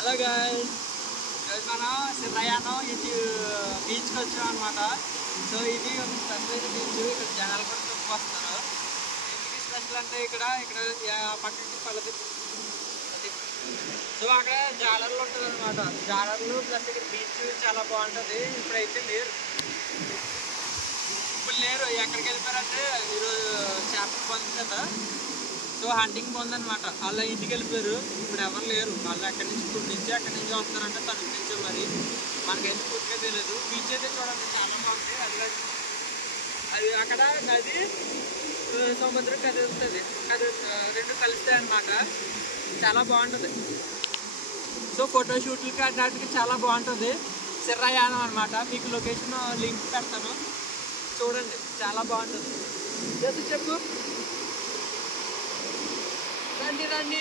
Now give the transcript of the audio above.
Hello guys, ఈరోజు మనం సిర్రయానం ఇది బీచ్కి వచ్చాం అనమాట. సో ఇది ఒక స్పెషల్ బీచ్. ఇక్కడ జనాలు కూడా తక్కువ వస్తారు. ఎందుకు స్పెషల్ అంటే ఇక్కడ పక్కకి పల్లది. సో అక్కడ జాలర్లు ఉంటుంది అనమాట. జాలర్లు ప్లస్ ఇక్కడ బీచ్ చాలా బాగుంటుంది. ఇప్పుడైతే లేరు, ఎక్కడికి వెళ్ళిపోయారంటే ఈరోజు చేపలు బంద్ కదా. సో హంటింగ్ బంద్ అనమాట. వాళ్ళ ఇంటికి వెళ్ళిపోయారు. ఇప్పుడు ఎవరు లేరు. వాళ్ళు అక్కడి నుంచి వస్తారంటే తణుకు నుంచి. మరి మనకైతే పూర్తిగా తెలియదు. బీచ్ అయితే చూడండి చాలా బాగుంది. అది అక్కడ నది సముద్రం కదులుతుంది. రెండు కలుస్తాయి అన్నమాట. చాలా బాగుంటుంది. సో ఫోటోషూట్లకి అట్లాంటికి చాలా బాగుంటుంది. సిర్రయానం అనమాట. మీకు లొకేషన్ లింక్ పెడతాను, చూడండి. చాలా బాగుంటుంది. చెప్పు రండి రండి.